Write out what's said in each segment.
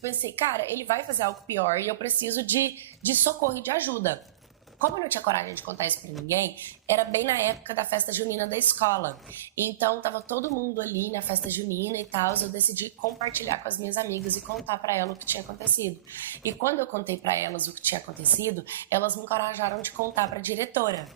eu pensei, cara, ele vai fazer algo pior e eu preciso de socorro e de ajuda. Como eu não tinha coragem de contar isso pra ninguém, era bem na época da festa junina da escola. Então tava todo mundo ali na festa junina e tal, eu decidi compartilhar com as minhas amigas e contar pra ela o que tinha acontecido. E quando eu contei pra elas o que tinha acontecido, elas me encorajaram de contar pra diretora.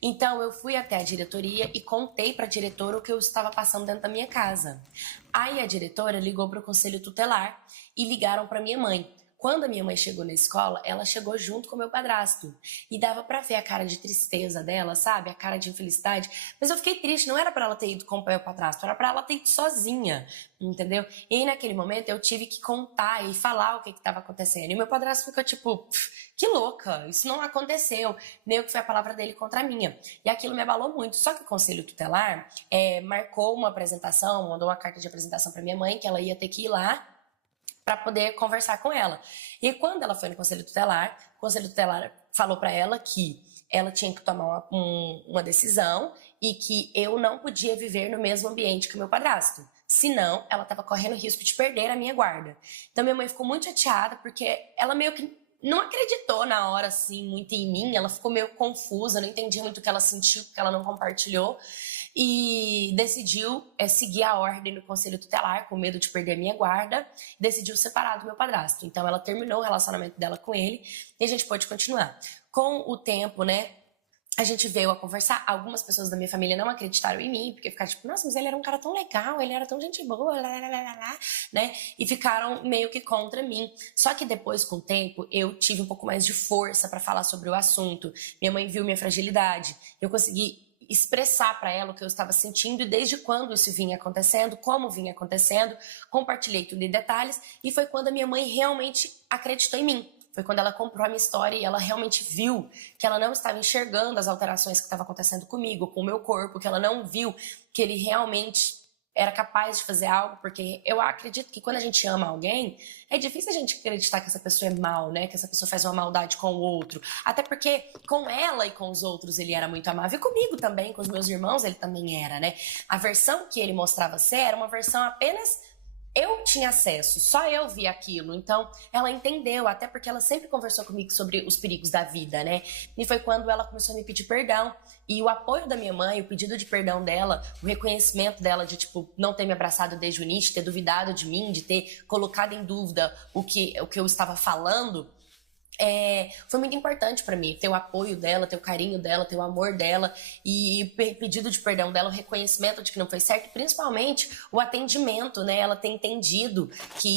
Então eu fui até a diretoria e contei para a diretora o que eu estava passando dentro da minha casa. Aí a diretora ligou para o conselho tutelar e ligaram para minha mãe. Quando a minha mãe chegou na escola, ela chegou junto com o meu padrasto. E dava pra ver a cara de tristeza dela, sabe? A cara de infelicidade. Mas eu fiquei triste, não era pra ela ter ido com o meu padrasto, era pra ela ter ido sozinha, entendeu? E aí naquele momento eu tive que contar e falar o que estava acontecendo. E meu padrasto ficou tipo, que louca, isso não aconteceu. Nem que foi a palavra dele contra a minha. E aquilo me abalou muito. Só que o conselho tutelar marcou uma apresentação, mandou uma carta de apresentação pra minha mãe, que ela ia ter que ir lá para poder conversar com ela. E quando ela foi no conselho tutelar, o conselho tutelar falou para ela que ela tinha que tomar uma decisão e que eu não podia viver no mesmo ambiente que o meu padrasto. Senão, ela estava correndo risco de perder a minha guarda. Então, minha mãe ficou muito chateada porque ela meio que não acreditou na hora, assim, muito em mim. Ela ficou meio confusa, não entendia muito o que ela sentiu, porque ela não compartilhou. E decidiu seguir a ordem do conselho tutelar, com medo de perder minha guarda, decidiu separar do meu padrasto. Então ela terminou o relacionamento dela com ele e a gente pôde continuar. Com o tempo, né, a gente veio a conversar, algumas pessoas da minha família não acreditaram em mim, porque ficaram tipo, nossa, mas ele era um cara tão legal, ele era tão gente boa, né? E ficaram meio que contra mim. Só que depois, com o tempo, eu tive um pouco mais de força para falar sobre o assunto. Minha mãe viu minha fragilidade, eu consegui expressar para ela o que eu estava sentindo e desde quando isso vinha acontecendo, como vinha acontecendo, compartilhei tudo em detalhes e foi quando a minha mãe realmente acreditou em mim. Foi quando ela comprou a minha história e ela realmente viu que ela não estava enxergando as alterações que estavam acontecendo comigo, com o meu corpo, que ela não viu que ele realmente era capaz de fazer algo, porque eu acredito que quando a gente ama alguém, é difícil a gente acreditar que essa pessoa é mal, né? Que essa pessoa faz uma maldade com o outro. Até porque com ela e com os outros ele era muito amável. E comigo também, com os meus irmãos ele também era, né? A versão que ele mostrava ser era uma versão apenas... Eu tinha acesso, só eu vi aquilo. Então, ela entendeu, até porque ela sempre conversou comigo sobre os perigos da vida, né? E foi quando ela começou a me pedir perdão. E o apoio da minha mãe, o pedido de perdão dela, o reconhecimento dela de, tipo, não ter me abraçado desde o início, ter duvidado de mim, de ter colocado em dúvida o que eu estava falando, foi muito importante pra mim, ter o apoio dela, ter o carinho dela, ter o amor dela e o pedido de perdão dela, o reconhecimento de que não foi certo, principalmente o atendimento, né? Ela ter entendido que